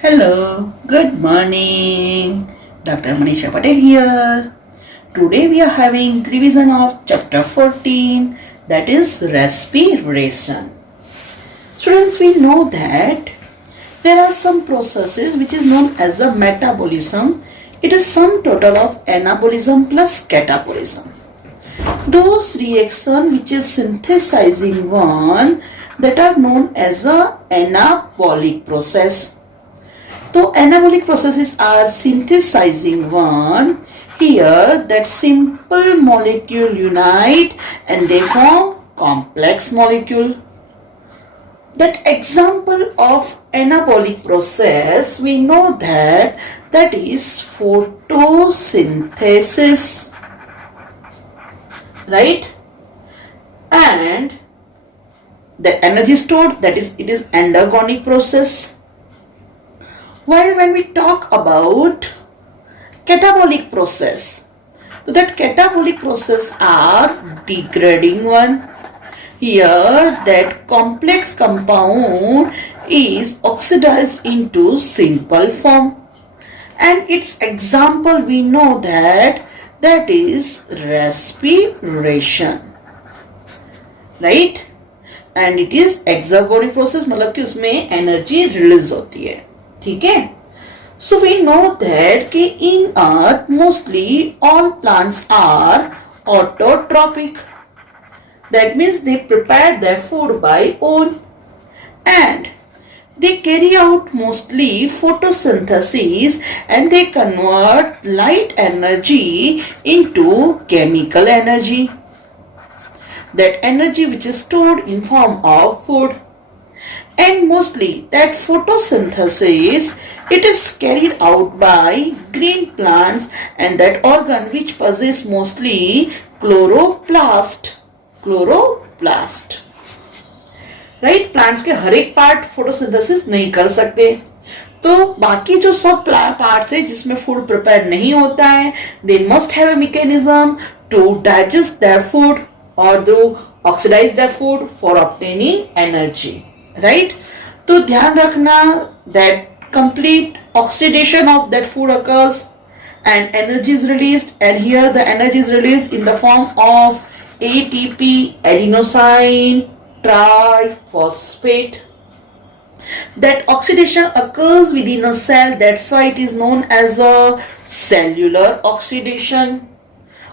Hello, good morning. Dr. Manisha Patel here. Today we are having revision of chapter 14, that is respiration. Students, we know that there are some processes which is known as the metabolism. It is sum total of anabolism plus catabolism. Those reaction which is synthesizing one that are known as a anabolic process. So anabolic processes are synthesizing one. Here that simple molecule unite and they form complex molecule. That example of anabolic process we know that is photosynthesis, right? And the energy stored, that is it is endergonic process. While when we talk about catabolic process, so that catabolic process are degrading one. Here that complex compound is oxidized into simple form, and its example we know that is respiration, right? And it is exergonic process, मतलब कि उसमें energy release होती है, ठीक है. So we know that कि in earth mostly all plants are autotrophic. That means they prepare their food by own and they carry out mostly photosynthesis and they convert light energy into chemical energy. That energy which is stored in form of food. And mostly that photosynthesis, it is carried out by green plants and that organ which possess mostly chloroplast. Right. Plants के हर एक part photosynthesis नहीं कर सकते, तो बाकी जो सब parts है जिसमें फूड प्रिपेयर नहीं होता है, they must have a mechanism to digest their food और to oxidise their food for obtaining energy, right. तो ध्यान रखना that complete oxidation of that food occurs and energy is released, and here the energy is released in the form of ATP, adenosine triphosphate. That oxidation occurs within a cell, that's why it is known as a cellular oxidation,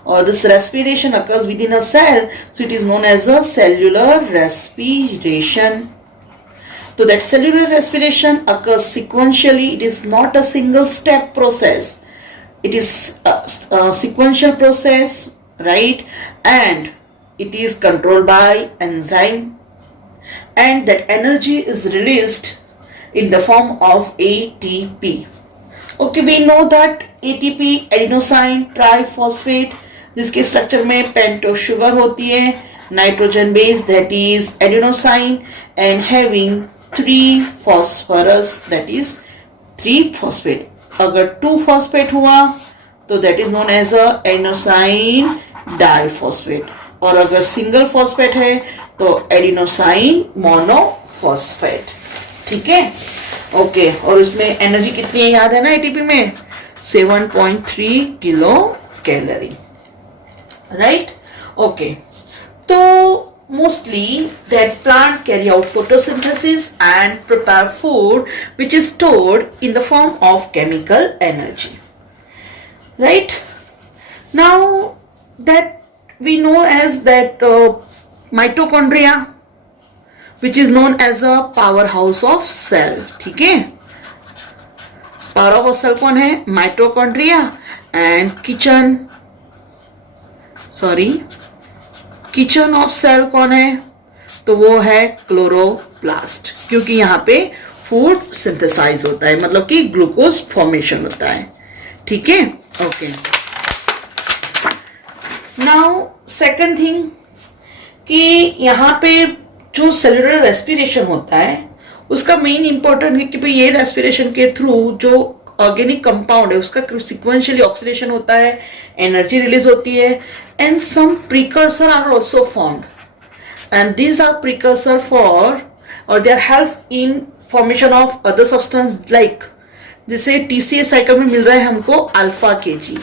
or this respiration occurs within a cell, so it is known as a cellular respiration. So that cellular respiration occurs sequentially, it is not a single step process. It is a sequential process, right? And it is controlled by enzyme, and that energy is released in the form of ATP. Okay, we know that ATP, adenosine triphosphate, जिसके structure में पेंटो sugar होती है, nitrogen base that is adenosine, and having 3 phosphorus that is 3 phosphate. अगर 2 phosphate हुआ तो that is known as a adenosine diphosphate, और अगर single phosphate है तो एडिनोसाइन मोनोफॉस्फेट, ठीक है. ओके, और इसमें एनर्जी कितनी है याद है ना एटीपी में, 7.3 किलो कैलोरी, राइट. ओके, तो mostly that plant carry out photosynthesis and prepare food which is stored in the form of chemical energy, right. Now that we know as that mitochondria which is known as a powerhouse of cell, ठीक है. power of cell कौन है, mitochondria, and kitchen of cell कौन है, तो वो है chloroplast, क्योंकि यहाँ पे फूड सिंथेसाइज होता है, मतलब कि ग्लूकोज फॉर्मेशन होता है, ठीक है. ओके, नाउ सेकंड थिंग कि यहाँ पे जो सेलुलर रेस्पिरेशन होता है उसका मेन इंपॉर्टेंट है कि भाई ये रेस्पिरेशन के थ्रू जो ऑर्गेनिक कंपाउंड है उसका सिक्वेंशियली ऑक्सीडेशन होता है, एनर्जी रिलीज होती है, and some precursor are also formed, and these are precursor for, or they are help in formation of other substance like जिसे TCA साइकिल में मिल रहा है हमको alpha Kg,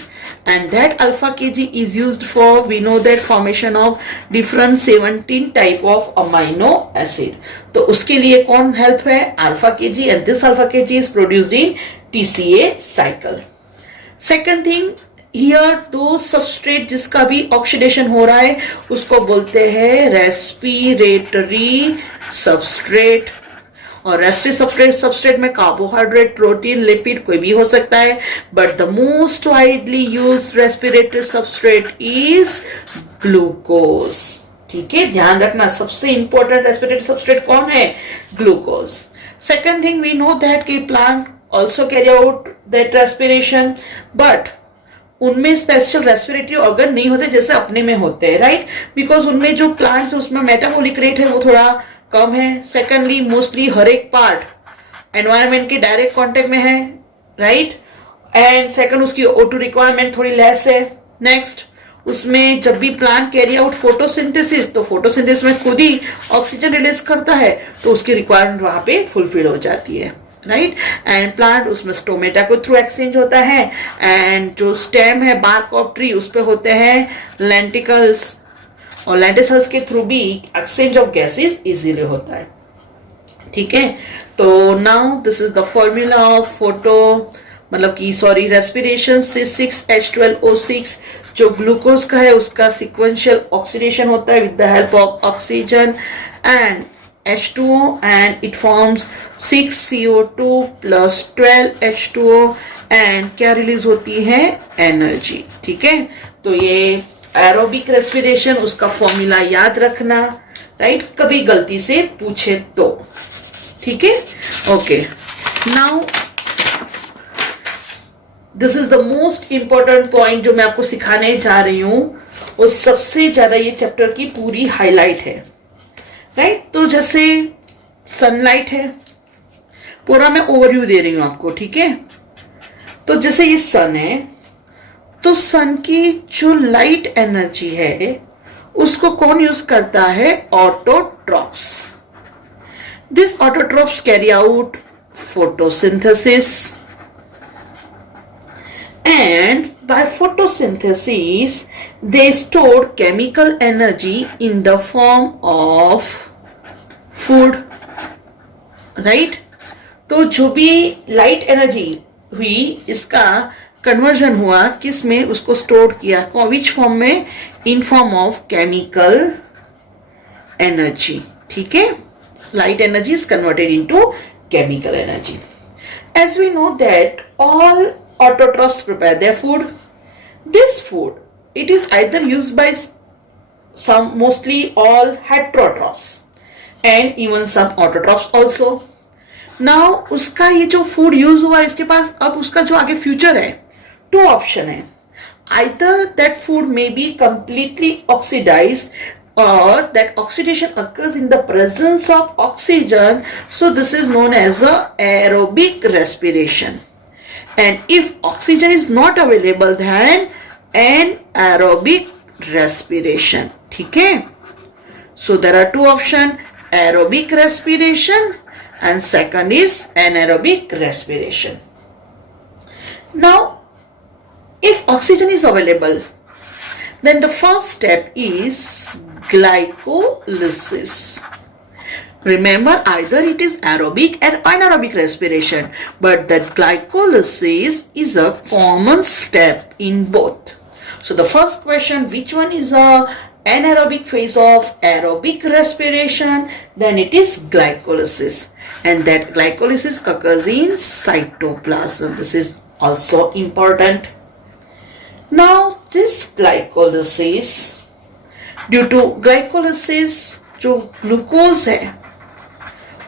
and that alpha Kg is used for, we know that, formation of different 17 type of amino acid. तो उसके लिए कौन help है? Alpha Kg, and this alpha Kg is produced in TCA cycle. Second thing, here दो substrate जिसका भी oxidation हो रहा है उसको बोलते हैं रेस्पिरेटरी सबस्ट्रेट. और रेस्पिरेटरी सबस्ट्रेट में कार्बोहाइड्रेट, प्रोटीन, लिपिड कोई भी हो सकता है, but the most widely used respiratory substrate is glucose. ठीक है, ध्यान रखना, सबसे इंपॉर्टेंट रेस्पिरेटरी सबस्ट्रेट कौन है? Glucose. Second thing, we know that कि plant also carry out that respiration, but उनमें स्पेशल रेस्पिरेटरी ऑर्गन नहीं होते जैसे अपने में होते हैं, राइट? बिकॉज उनमें जो प्लांट्स है उसमें मेटाबॉलिक रेट है वो थोड़ा कम है. सेकेंडली, मोस्टली हर एक पार्ट एनवायरमेंट के डायरेक्ट कांटेक्ट में है, राइट? एंड सेकंड, उसकी O2 रिक्वायरमेंट थोड़ी लेस है. नेक्स्ट, उसमें जब भी प्लांट कैरी आउट फोटोसिंथेसिस, तो फोटोसिंथेसिस में खुद ही ऑक्सीजन रिलीज करता है, तो उसकी रिक्वायरमेंट वहां पे फुलफिल हो जाती है, राइट? एंड प्लांट उसमें स्टोमेटा को थ्रू एक्सचेंज होता है, एंड जो स्टेम है बार्क ऑफ ट्री उस पे होते हैं लेंटिकल्स, और लेंटिकल्स के थ्रू भी एक्सचेंज ऑफ गैसेस इजीली होता है. ठीक है, तो now this is the formula of respiration से 6H12O6 जो ग्लूकोज का है उसका सिक्वेंशियल ऑक्सीडेशन होता है with the help of oxygen and H2O, and it forms 6CO2 plus 12H2O, and क्या रिलीज होती है? एनर्जी. ठीक है, तो ये एरोबिक रेस्पिरेशन, उसका फॉर्मूला याद रखना, राइट? कभी गलती से पूछे तो. ठीक है, okay. Now this is the most important point जो मैं आपको सिखाने जा रही हूं, और सबसे ज्यादा ये चैप्टर की पूरी हाईलाइट है, राइट? तो जैसे सनलाइट है, पूरा मैं ओवरव्यू दे रही हूं आपको. ठीक है, तो जैसे ये सन है, तो सन की जो लाइट एनर्जी है उसको कौन यूज करता है? Autotrophs. This autotrophs carry out photosynthesis, and by photosynthesis they store chemical energy in the form of food, right? तो जो भी लाइट एनर्जी हुई इसका कन्वर्जन हुआ किस में? उसको स्टोर किया, विच फॉर्म में? In form of chemical energy. ठीक है, light energy is converted into chemical energy. As we know that all autotrophs prepare their food. This food, it is either used by some, mostly all heterotrophs, and even some autotrophs also. Now उसका ये जो food use हुआ इसके पास, अब उसका जो आगे future है, टू ऑप्शन है. Either that food may be completely oxidized, or that oxidation occurs in the presence of oxygen, so this is known as a aerobic respiration. And if oxygen is not available, then anaerobic respiration. ठीक है, so there are two options, aerobic respiration and second is anaerobic respiration. Now if oxygen is available, then the first step is glycolysis. Remember, either it is aerobic and anaerobic respiration, but that glycolysis is a common step in both. So the first question, which one is a anaerobic phase of aerobic respiration? Then it is glycolysis, and that glycolysis occurs in cytoplasm. This is also important. Now this glycolysis, due to glycolysis जो glucose है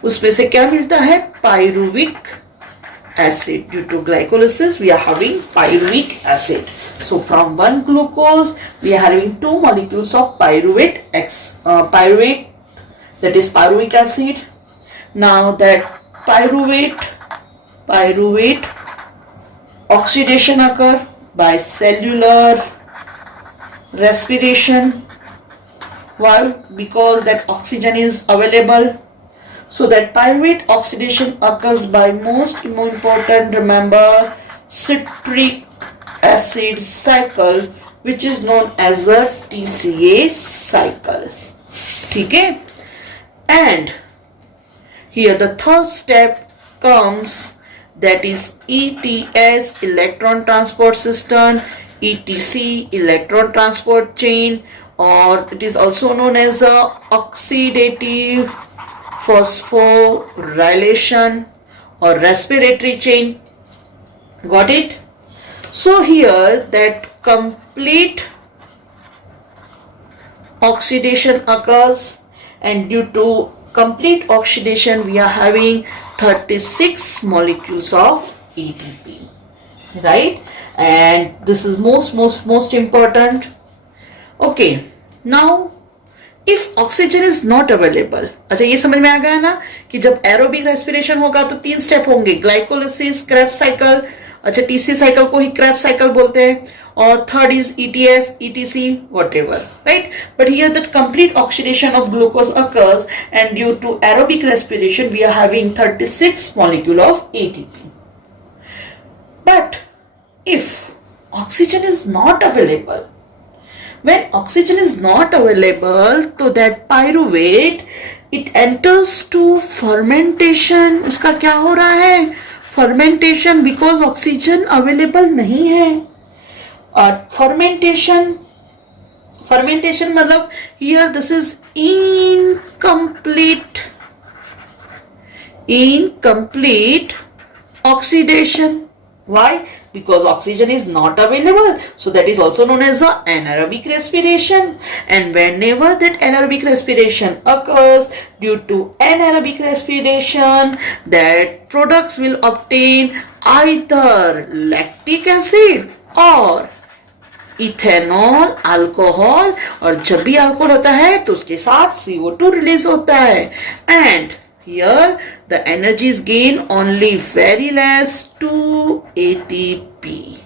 उसमें से क्या मिलता है? Pyruvic acid. Due to glycolysis we are having pyruvic acid. So from one glucose we are having two molecules of pyruvate, that is pyruvic acid. Now that pyruvate oxidation occur by cellular respiration. Why? Because that oxygen is available. So that pyruvate oxidation occurs by most important, remember, citric acid cycle, which is known as a TCA cycle. Okay? And here the third step comes, that is ETS, electron transport system, ETC, electron transport chain, or it is also known as a oxidative phosphorylation or respiratory chain. Got it? So here that complete oxidation occurs, and due to complete oxidation we are having 36 molecules of ATP, right? And this is most important. Okay, now if oxygen is not available, अच्छा ये समझ में आ गया ना कि जब aerobic respiration होगा तो 3 स्टेप होंगे, ग्लाइकोलिसिस, क्रेब्स साइकिल, अच्छा टीसी साइकिल को ही क्रेब्स साइकिल बोलते हैं, और third is ETS, ETC, whatever, right? But here the complete oxidation of glucose occurs, and due to aerobic respiration we are having 36 molecule of ATP. But if oxygen is not available, when oxygen is not available, तो that pyruvate it enters to fermentation. उसका क्या हो रहा है? Fermentation, because oxygen available नहीं है. और fermentation मतलब here this is incomplete oxidation. Why? Because oxygen is not available. So that is also known as the anaerobic respiration. And whenever that anaerobic respiration occurs, due to anaerobic respiration, that products will obtain either lactic acid or ethanol, alcohol, और जब भी alcohol होता है तो उसके साथ CO2 release होता है. And here the energy is gained only very less, 2 ATP.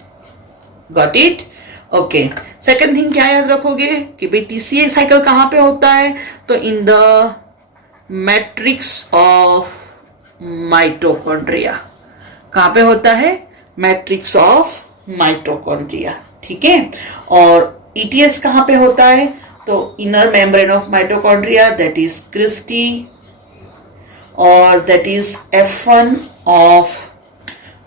Got it? Okay. Second thing क्या याद रखोगे कि भाई TCA साइकिल कहाँ पे होता है? तो in the matrix of mitochondria. कहाँ पे होता है? Matrix of mitochondria. ठीक है? और ETS कहाँ पे होता है? तो inner membrane of mitochondria, that is Christie, और that is F1 of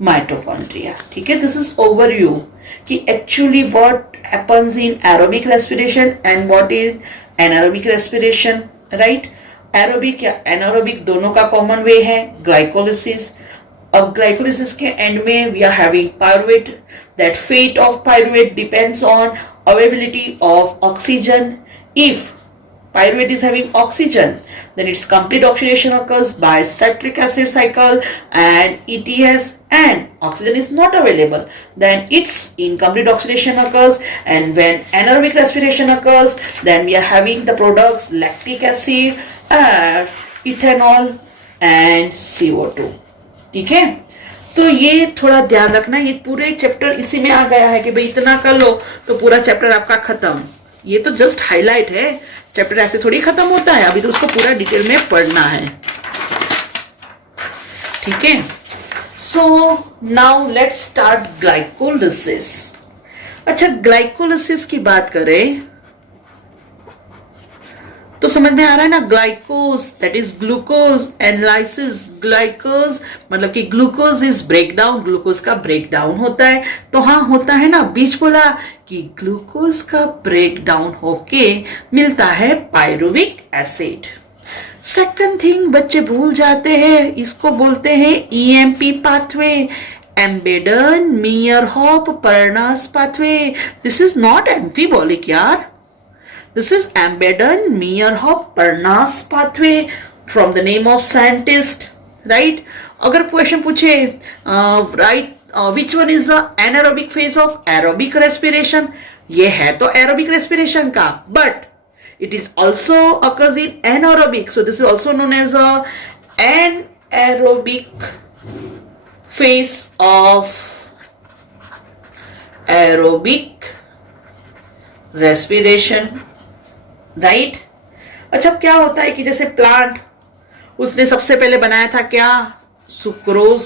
mitochondria. ठीक है? This is overview कि actually what happens in aerobic respiration and what is anaerobic respiration, right? Aerobic या anaerobic दोनों का common way है glycolysis. अब glycolysis के end में we are having pyruvate. That fate of pyruvate depends on availability of oxygen. If pyruvate is having oxygen, then its complete oxidation occurs by citric acid cycle and ETS, and oxygen is not available, then its incomplete oxidation occurs, and when anaerobic respiration occurs, then we are having the products lactic acid and ethanol and CO2. ठीक है? तो ये थोड़ा ध्यान रखना, ये पूरे chapter इसी में आ गया है कि भाई इतना कर लो तो पूरा चैप्टर आपका खत्म. ये तो जस्ट हाईलाइट है, चैप्टर ऐसे थोड़ी खत्म होता है, अभी तो उसको पूरा डिटेल में पढ़ना है. ठीक है? So now let's start glycolysis. अच्छा, ग्लाइकोलिसिस की बात करें तो समझ में आ रहा है ना, ग्लाइकोज दैट इज ग्लूकोज, एनालिसिस ग्लाइकोज मतलब कि ग्लूकोज इज ब्रेकडाउन, ग्लूकोज का ब्रेकडाउन होता है. तो हाँ होता है ना, बीच बोला कि ग्लूकोज का ब्रेकडाउन होके मिलता है पायरुविक एसिड. सेकंड थिंग बच्चे भूल जाते हैं, इसको बोलते हैं EMP pathway, Embden Meyerhof Parnas pathway. This is not amphibolic यार. This is Embedon-Meyerhoff-Parnas pathway from the name of scientist, right? अगर क्वेश्चन पूछे which one is the anaerobic phase of aerobic respiration, ये है तो aerobic respiration का, but it is also occurs in anaerobic, so this is also known as a anaerobic phase of aerobic respiration. Right? अच्छा, क्या होता है कि जैसे प्लांट उसने सबसे पहले बनाया था क्या? सुक्रोज।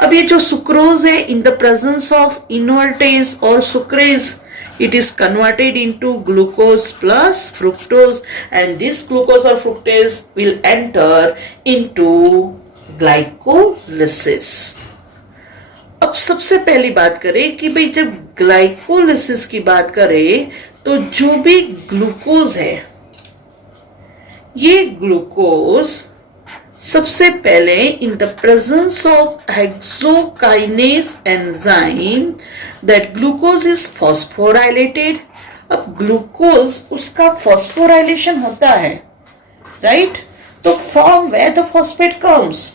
अब ये जो सुक्रोज है, इन द प्रेजेंस ऑफ इनवर्टेज और sucrase, it is converted into glucose plus fructose, and this glucose or fructose will enter into glycolysis. अब सबसे पहली बात करें कि भाई जब ग्लाइकोलिसिस की बात करें तो जो भी ग्लूकोज है, ये ग्लूकोज सबसे पहले in the presence of hexokinase enzyme, that glucose is phosphorylated. अब ग्लूकोज उसका फॉस्फोराइलेशन होता है, राइट? तो from where the phosphate comes,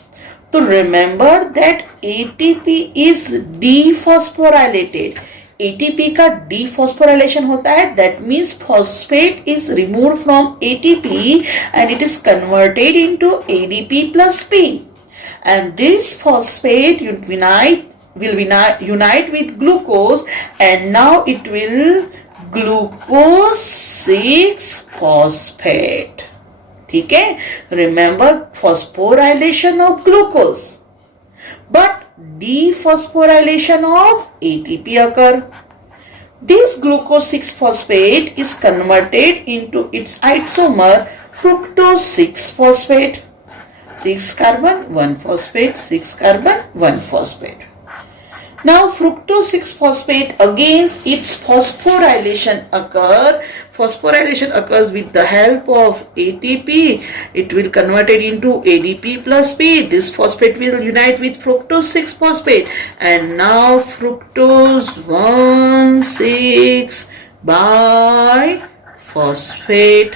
तो remember that ATP is dephosphorylated. ATP का डीफॉस्फोराइलेशन होता है, that means phosphate is removed from ATP and it is converted into ADP plus P, and this phosphate will unite with glucose, and now it will glucose 6 phosphate. ठीक है? Remember phosphorylation of glucose, but dephosphorylation of ATP occur. This glucose 6 phosphate is converted into its isomer fructose 6 phosphate. 6 carbon 1 phosphate, 6 carbon 1 phosphate. Now fructose 6 phosphate, again its phosphorylation occurs with the help of ATP. It will convert it into ADP plus P. This phosphate will unite with fructose 6 phosphate, and now fructose 1,6 biphosphate.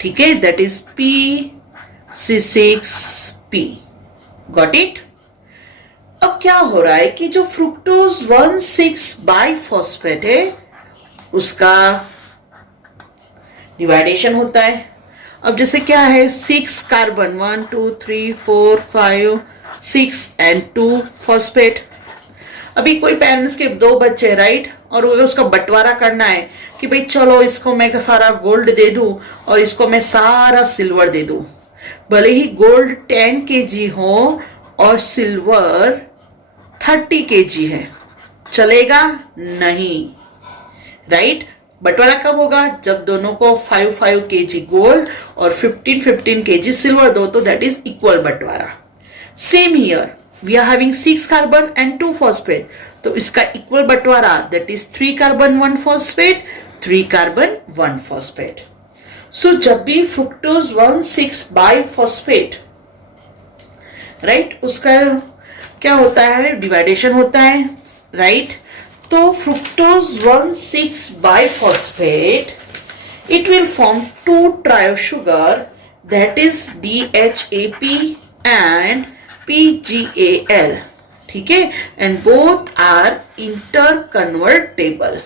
ठीक है, that is PC6P. Got it? अब क्या हो रहा है कि जो fructose 1,6 biphosphate है उसका डिवाइडेशन होता है। अब जैसे क्या है, 6 कार्बन 1 2 3 4 5 6 एंड 2 फॉस्फेट। अभी कोई पेरेंट्स के 2 बच्चे, राइट, और उसका बंटवारा करना है कि भाई चलो इसको मैं सारा गोल्ड दे दूं और इसको मैं सारा सिल्वर दे दूं। भले ही गोल्ड 10 kg हो और सिल्वर 30 kg है, चलेगा नहीं, राइट? बंटवारा कब होगा? जब दोनों को 5 kg गोल्ड और 15 kg सिल्वर दो, तो दैट इज इक्वल बंटवारा। Same here, we are having 6 carbon and 2 phosphate, तो इसका इक्वल बंटवारा that is 3 carbon 1 phosphate, 3 carbon 1 phosphate. So जब भी फ्रुक्टोज 1,6 बाइफॉस्फेट, राइट, उसका क्या होता है? डिवाइडेशन होता है, राइट? तो fructose 1,6 biphosphate, it will form 2 trio sugar, that is DHAP and PGAL. ठीक है? And both are interconvertible,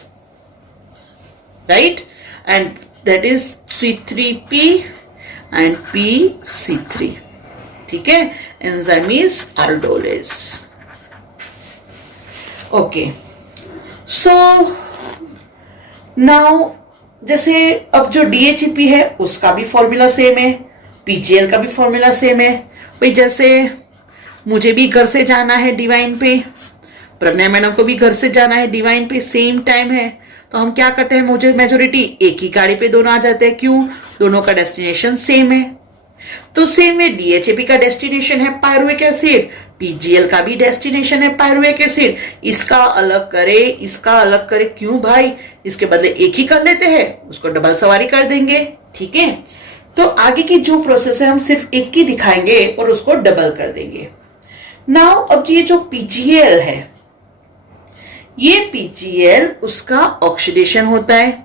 right? And that is C3P and PC3. ठीक है? Enzyme is aldolase. Okay. So now जैसे अब जो DHEP है उसका भी फॉर्मूला सेम है, PGL का भी फॉर्मूला सेम है। भाई जैसे मुझे भी घर से जाना है डिवाइन पे, प्रज्ञा मैडम को भी घर से जाना है डिवाइन पे, सेम टाइम है, तो हम क्या करते हैं, मुझे मेजोरिटी एक ही गाड़ी पे दोनों आ जाते हैं। क्यों? दोनों का डेस्टिनेशन सेम है। तो सेम में डीएचएपी का डेस्टिनेशन है पायरुवेक एसिड, पीजीएल का भी डेस्टिनेशन है पायरुवेक एसिड। इसका अलग करे, इसका अलग करे, क्यों भाई? इसके बदले एक ही कर लेते हैं, उसको डबल सवारी कर देंगे। ठीक है, तो आगे की जो प्रोसेस है हम सिर्फ एक ही दिखाएंगे और उसको डबल कर देंगे। नाउ अब ये जो पीजीएल है, ये पीजीएल उसका ऑक्सीडेशन होता है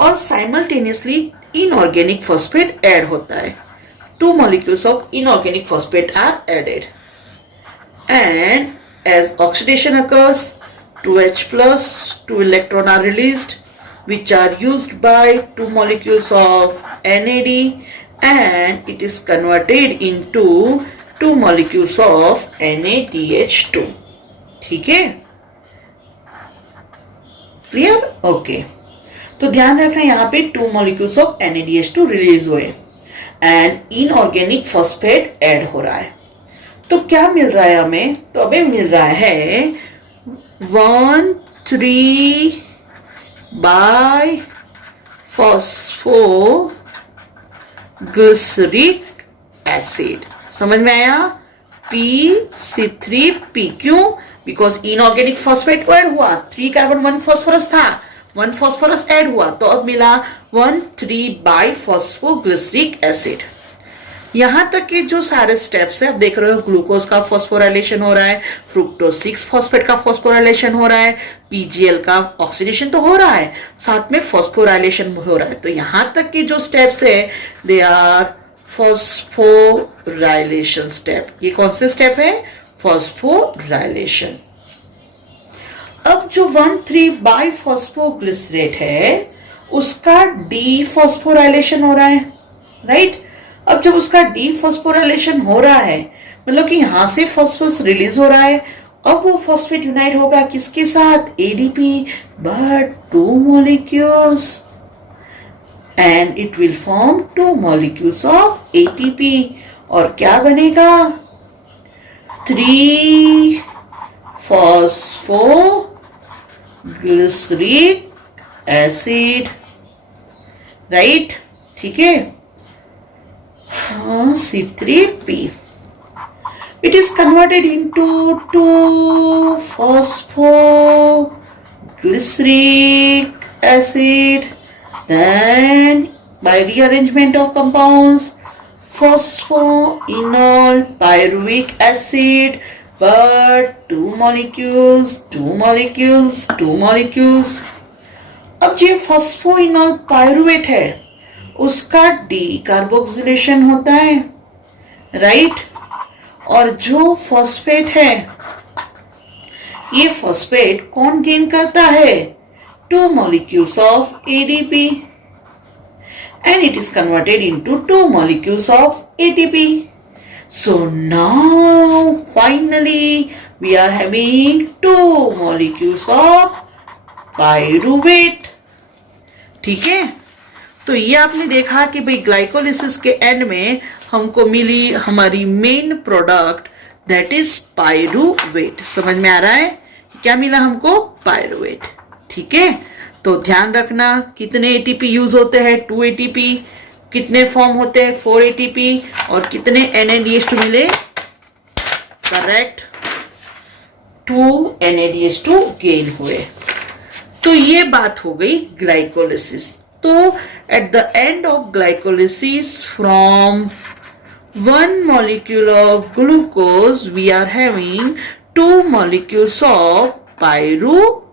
और साइमल्टेनियसली इनऑर्गेनिक फॉस्फेट ऐड होता है। 2 molecules of inorganic phosphate are added, and as oxidation occurs, 2H plus 2 electron are released, which are used by 2 molecules of NAD, and it is converted into 2 molecules of NADH2. ठीक है, clear? Okay, तो ध्यान रखना यहाँ पे 2 molecules of NADH2 release हुए। And inorganic phosphate add हो रहा है। तो क्या मिल रहा है हमें? तो हमें मिल रहा है 1,3 बाय फॉस्फोग्लिसरिक एसिड। समझ में आया? PC3P। क्यों? बिकॉज इनऑर्गेनिक फॉस्फेट ऐड हुआ, 3 कार्बन 1 फॉस्फोरस था, 1 फॉस्फोरस ऐड हुआ, तो अब मिला 1,3 बाई फॉस्फोग्लिसरिक एसिड। यहां तक के जो सारे स्टेप्स है, अब देख रहे हो ग्लूकोज का फॉस्फोराइलेशन हो रहा है, फ्रुक्टोज 6 फॉस्फेट का फॉस्फोराइलेशन हो रहा है, PGL का ऑक्सीडेशन तो हो रहा है, साथ में फॉस्फोराइलेशन हो रहा है। तो यहां तक के जो स्टेप्स है दे आर फॉस्फोराइलेशन स्टेप। ये कौन से स्टेप है? फॉस्फोराइलेशन। अब जो 1,3 बाई फॉस्फोग्लिसरेट है उसका डीफॉस्फोराइलेशन हो रहा है, राइट? अब जब उसका डीफॉस्फोराइलेशन हो रहा है, मतलब कि यहां से फॉस्फोरस रिलीज हो रहा है, अब वो फॉस्फेट यूनाइट होगा किसके साथ? ADP, but 2 molecules and it will form 2 molecules of ATP और क्या बनेगा? 3 phosphoglyceric acid, राइट? ठीक है, C3P. It is converted into 2 phosphoglyceric acid. Then by rearrangement of compounds, phosphoenol pyruvic acid, but 2 molecules, 2 molecules, 2 molecules. अब ये phosphoenol pyruvate है, उसका decarboxylation होता है, राइट? और जो फॉस्फेट है, ये फॉस्फेट कौन गेन करता है? 2 molecules of ADP and it is converted into 2 molecules of ATP. So now finally we are having 2 molecules of pyruvate. ठीक है, तो ये आपने देखा कि भाई ग्लाइकोलिसिस के एंड में हमको मिली हमारी main product, that is pyruvate. समझ में आ रहा है क्या मिला हमको? पायरुवेट। ठीक है, तो ध्यान रखना कितने ATP यूज होते हैं? 2 ATP। कितने फॉर्म होते हैं? 4 ATP। और कितने NADH2 मिले? करेक्ट, 2 NADH2 गेन हुए। तो ये बात हो गई ग्लाइकोलिसिस। तो at the end of glycolysis from 1 molecule of glucose we are having 2 molecules of pyruvate.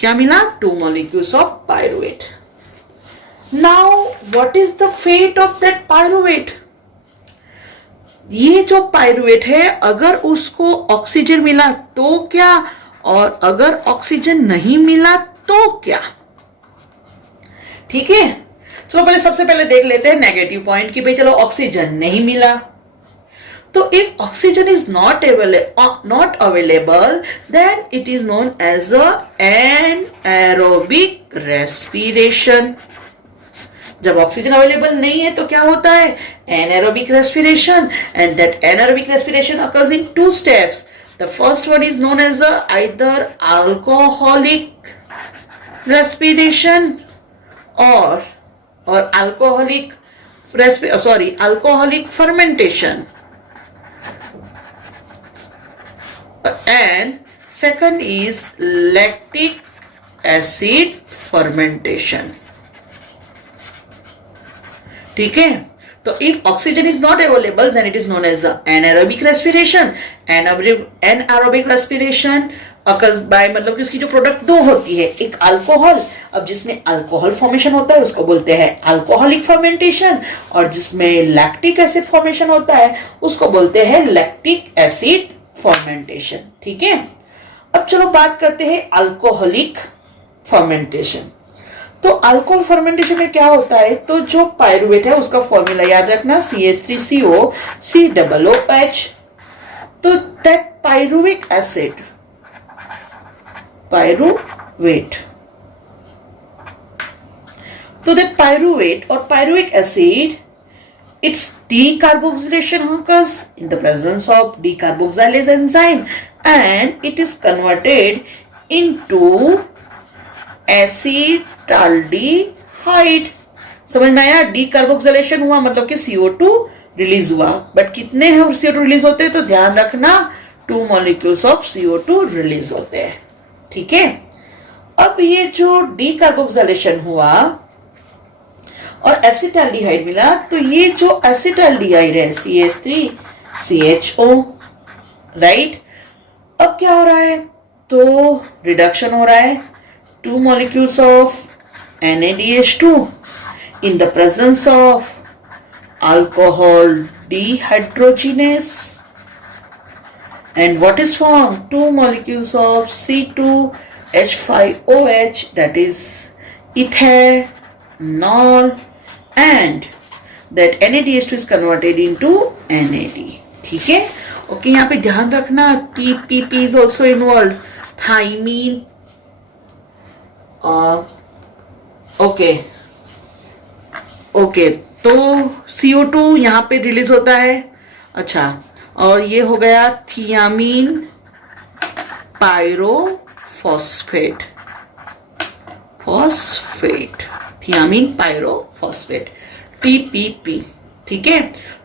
क्या मिला? 2 molecules of pyruvate. Now what is the fate of that pyruvate? ये जो पायरुवेट है, अगर उसको ऑक्सीजन मिला तो क्या, और अगर ऑक्सीजन नहीं मिला तो क्या? ठीक है, चलो पहले सबसे पहले देख लेते हैं नेगेटिव पॉइंट कि भाई चलो ऑक्सीजन नहीं मिला। तो if oxygen is not available then it is known as anaerobic respiration. जब ऑक्सीजन अवेलेबल नहीं है तो क्या होता है? Anaerobic respiration. And that anaerobic respiration occurs in 2 steps. The first one is known as either alcoholic respiration or alcoholic fermentation. And second is lactic acid fermentation. ठीक है, तो if oxygen is not available then it is known as anaerobic respiration. Anaerobic respiration occurs by, मतलब कि उसकी जो product 2 होती है, एक अल्कोहल, अब जिसमें अल्कोहल फॉर्मेशन होता है उसको बोलते हैं अल्कोहलिक फर्मेंटेशन, और जिसमें लैक्टिक एसिड फॉर्मेशन होता है उसको बोलते हैं लैक्टिक एसिड फर्मेंटेशन। ठीक है, अब चलो बात करते हैं अल्कोहलिक फर्मेंटेशन। तो अल्कोहल फर्मेंटेशन में क्या होता है? तो जो पायरुवेट है उसका फॉर्मूला याद रखना, CH3CO COOH। तो दैट पायरुविक एसिड, पायरुवेट तो द पायरुवेट और pyruvic acid, its decarboxylation occurs in the presence of decarboxylase enzyme and it is converted into acetaldehyde. समझ में आया? डीकार्बोक्सिलेशन हुआ मतलब कि CO2 रिलीज हुआ, बट कितने हैं CO2 रिलीज होते हैं? तो ध्यान रखना 2 मॉलिक्यूल्स ऑफ CO2 रिलीज होते हैं, ठीक है। अब ये जो डीकार्बोक्सिलेशन हुआ और एसिटाल्डिहाइड मिला, तो ये जो एसिटाल्डिहाइड है CH3CHO, राइट। अब क्या हो रहा है? तो रिडक्शन हो रहा है 2 molecules of NADH2 in the presence of alcohol dehydrogenase, and what is formed? 2 molecules of C2H5OH, that is ethanol, and that NADH2 is converted into NAD, ठीक है। ओके, यहाँ पे ध्यान रखना TPP is also involved, thiamine. Okay, तो CO2 यहाँ पे release होता है। अच्छा, और ये हो गया thiamine pyrophosphate, thiamine pyrophosphate, TPP, ठीक है।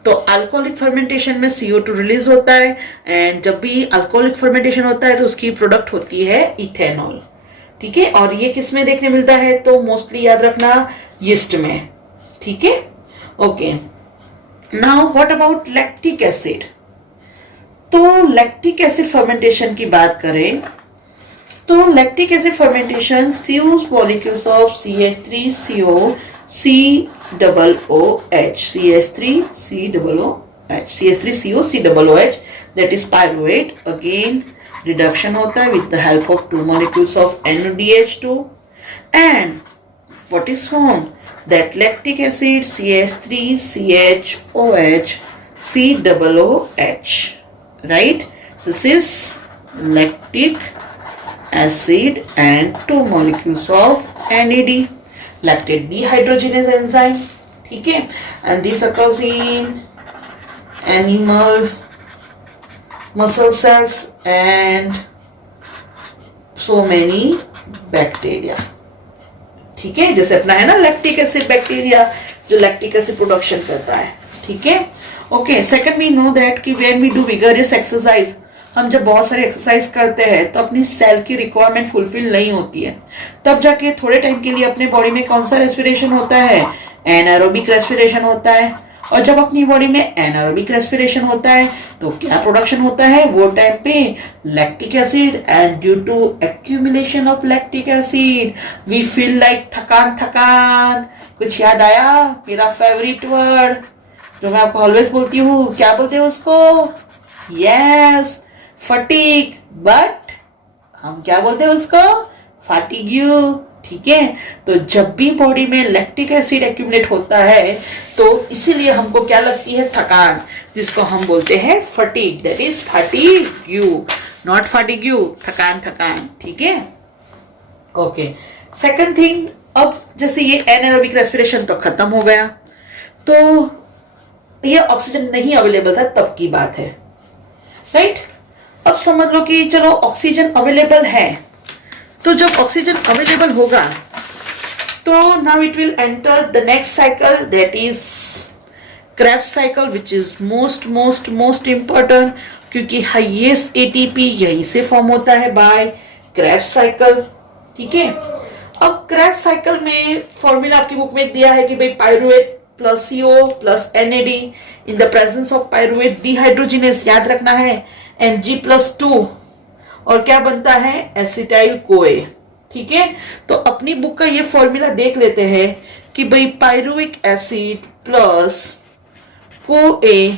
तो अल्कोहलिक फर्मेंटेशन में CO2 रिलीज होता है, एंड जब भी अल्कोहलिक फर्मेंटेशन होता है तो उसकी प्रोडक्ट होती है इथेनॉल, ठीक है। और ये किस में देखने मिलता है? तो मोस्टली याद रखना यीस्ट में, ठीक है। Okay, now what about lactic acid? तो लैक्टिक एसिड फर्मेंटेशन की बात करें तो lactic acid fermentation fuse molecules of CH3CO CH3CO, that is pyruvate. Again reduction होता है with the help of 2 molecules of NADH2, and what is formed? That lactic acid CH3CHOH COOH, right? This is lactic acid and 2 molecules of NAD, lactate dehydrogenase enzyme, ठीक है। and this occurs in animal muscle cells and so many bacteria, ठीक है। जैसे अपना है ना lactic acid bacteria जो lactic acid production करता है, ठीक है। Okay, second we know that कि when we do vigorous exercise, हम जब बहुत सारे एक्सरसाइज करते हैं तो अपनी सेल की रिक्वायरमेंट फुलफिल नहीं होती है, तब जाके थोड़े टाइम के लिए अपने बॉडी में कौन सा रेस्पिरेशन होता है? एनारोबिक रेस्पिरेशन होता है। और जब अपनी बॉडी में एनारोबिक रेस्पिरेशन होता है तो क्या प्रोडक्शन होता है? वो टाइम पे lactic acid, and due to accumulation of lactic acid we feel like थकान। कुछ याद आया? मेरा फेवरेट वर्ड जो मैं आपको ऑलवेज बोलती हूँ, क्या बोलते हैं उसको? यस, फटीग, बट हम क्या बोलते हैं उसको? फैटिग्यू, ठीक है। तो जब भी बॉडी में लैक्टिक एसिड एक्यूमुलेट होता है तो इसीलिए हमको क्या लगती है? थकान, जिसको हम बोलते हैं फटीग, दैट इज फटीग्यू, नॉट फटीग्यू, थकान, ठीक है। ओके, सेकंड थिंग, अब जैसे ये एनारोबिक रेस्पिरेशन तो खत्म हो गया, तो ये ऑक्सीजन नहीं अवेलेबल था तब की बात है, राइट। अब समझ लो कि चलो ऑक्सीजन अवेलेबल है, तो जब ऑक्सीजन अवेलेबल होगा तो now it will enter the next cycle, that is Krebs cycle, which is most important, क्योंकि हाईएस्ट एटीपी यहीं से फॉर्म होता है बाय क्रेब्स साइकिल, ठीक है। अब क्रेब्स साइकिल में फॉर्मूला आपकी बुक में दिया है कि भाई pyruvate plus CO plus NAD in the presence of pyruvate dehydrogenase, याद रखना है, Mg+2, और क्या बनता है? एसिटाइल कोए, ठीक है। तो अपनी बुक का ये फॉर्मूला देख लेते हैं कि भाई पायरुविक एसिड प्लस कोए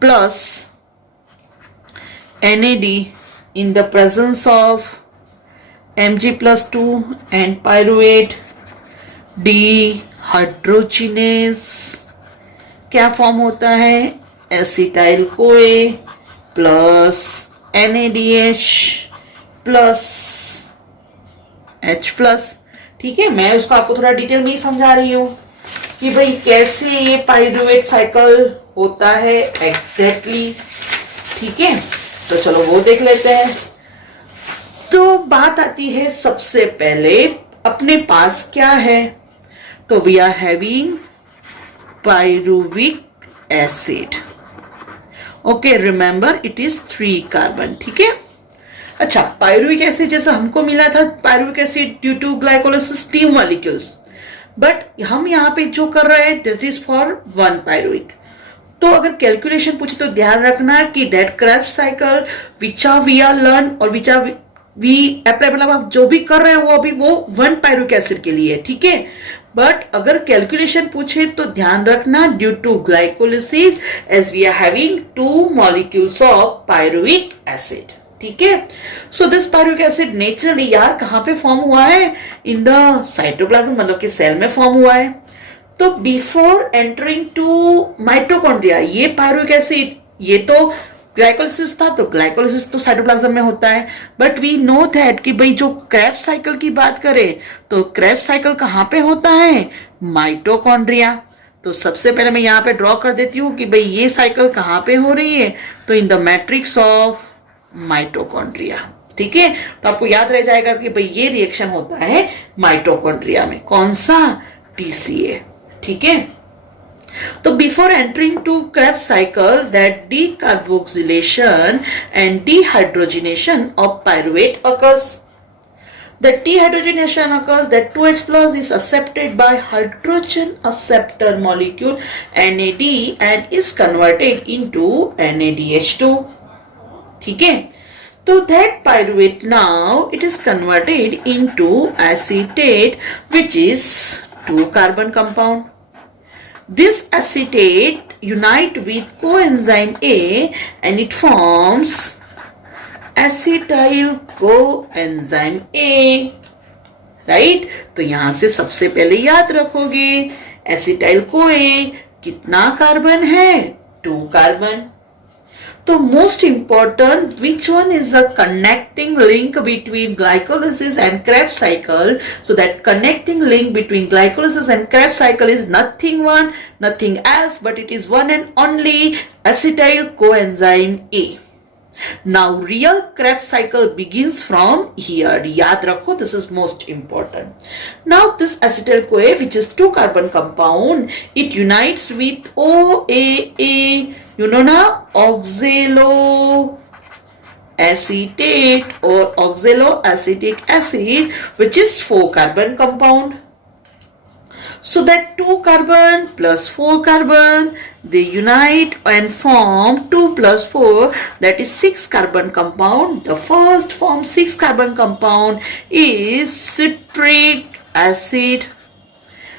plus NAD in the presence of Mg+2 and pyruvate dehydrogenase क्या फॉर्म होता है? Acetyl CoA plus NADH plus H plus, ठीक है, मैं उसको आपको थोड़ा डिटेल में ही समझा रही हूँ कि भाई कैसे ये पाइरूवेट साइकिल होता है एग्जैक्टली। ठीक है, तो चलो वो देख लेते हैं। तो बात आती है सबसे पहले अपने पास क्या है, तो we are having pyruvic acid. Okay, remember it is 3 carbon. ठीक है, अच्छा, पाइरुविक एसिड जैसे हमको मिला था pyruvic acid due to glycolysis 2 molecules, but हम यहाँ पे जो कर रहे हैं दैट इज फॉर 1 पाइरुविक। तो अगर कैलकुलेशन पूछे तो ध्यान रखना कि that Krebs cycle which are we are learn और विच आर वी अप्लाई, मतलब आप जो भी कर रहे हैं वो अभी वो 1 पाइरुविक एसिड के लिए है। ठीक है, बट अगर कैलकुलेशन पूछे तो ध्यान रखना due to glycolysis as we are having 2 molecules of pyruvic acid. ठीक है, so this pyruvic acid naturally यार कहां पे फॉर्म हुआ है, इन द साइटोप्लाज्म, मतलब कि सेल में फॉर्म हुआ है। तो बिफोर एंटरिंग टू माइटोकॉन्ड्रिया ये पाइरुविक एसिड, ये तो ग्लाइकोलिसिस था, तो ग्लाइकोलिसिस तो साइटोप्लाज्म में होता है, बट वी नो दैट कि भाई जो क्रेब्स साइकिल की बात करें तो क्रेब्स साइकिल कहां पे होता है, माइटोकॉन्ड्रिया। तो सबसे पहले मैं यहां पे ड्रॉ कर देती हूं कि भाई ये साइकिल कहां पे हो रही है, तो in the matrix of mitochondria. ठीक है, तो आपको याद रह जाएगा कि भाई ये रिएक्शन होता है माइटोकॉन्ड्रिया में, कौन सा, टीसीए। ठीक है, तो before entering to Krebs cycle that decarboxylation and dehydrogenation of pyruvate occurs. The dehydrogenation occurs that 2H plus is accepted by hydrogen acceptor molecule NAD and is converted into NADH2. ठीक है, तो that pyruvate now it is converted into acetate which is 2 carbon compound. This acetate unite with coenzyme A and it forms acetyl coenzyme A. Right, तो यहां से सबसे पहले याद रखोगे एसिटाइल कोए कितना कार्बन है, 2 कार्बन। तो most important which one is the connecting link between glycolysis and Krebs cycle, so that connecting link between glycolysis and Krebs cycle is nothing else but it is one and only acetyl coenzyme A. Now real Krebs cycle begins from here. याद रखो, this is most important. Now this acetyl CoA which is 2 carbon compound, it unites with OAA, you know now, oxalo acetate or oxaloacetic acid which is 4 carbon compound. So that 2 carbon plus 4 carbon they unite and form 2 plus 4, that is 6 carbon compound. The first form 6 carbon compound is citric acid,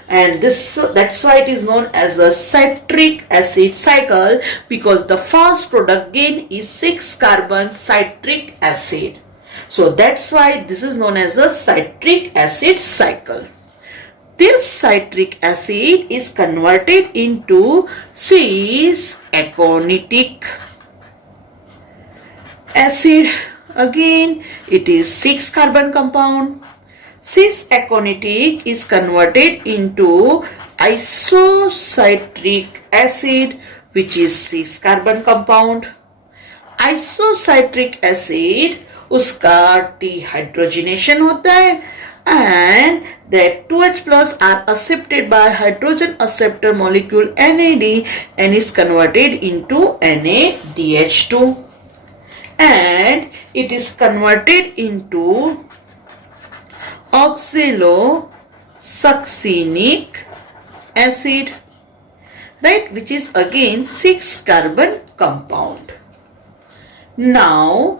and that's why it is known as a citric acid cycle, because the first product gain is 6 carbon citric acid. So that's why this is known as a citric acid cycle. This citric acid is converted into cis-aconitic acid. Again, it is 6 carbon compound. Cis-aconitic is converted into isocitric acid, which is 6 carbon compound. Isocitric acid उसका dehydrogenation होता है, and that 2H plus are accepted by hydrogen acceptor molecule NAD and is converted into NADH2, and it is converted into oxalosuccinic acid, right, which is again 6 carbon compound. Now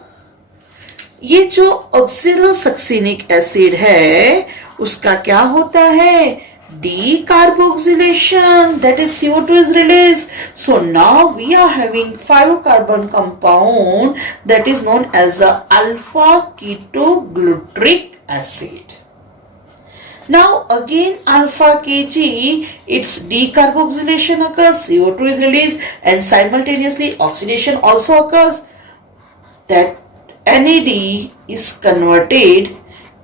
ये जो ऑक्सिलोसक्सिनिक acid है उसका क्या होता है, decarboxylation, that is CO2 is released. So now we are having 5 carbon compound that is known as the alpha ketoglutric acid. Now again alpha Kg, its decarboxylation occurs, CO2 is released and simultaneously oxidation also occurs. That NAD is converted,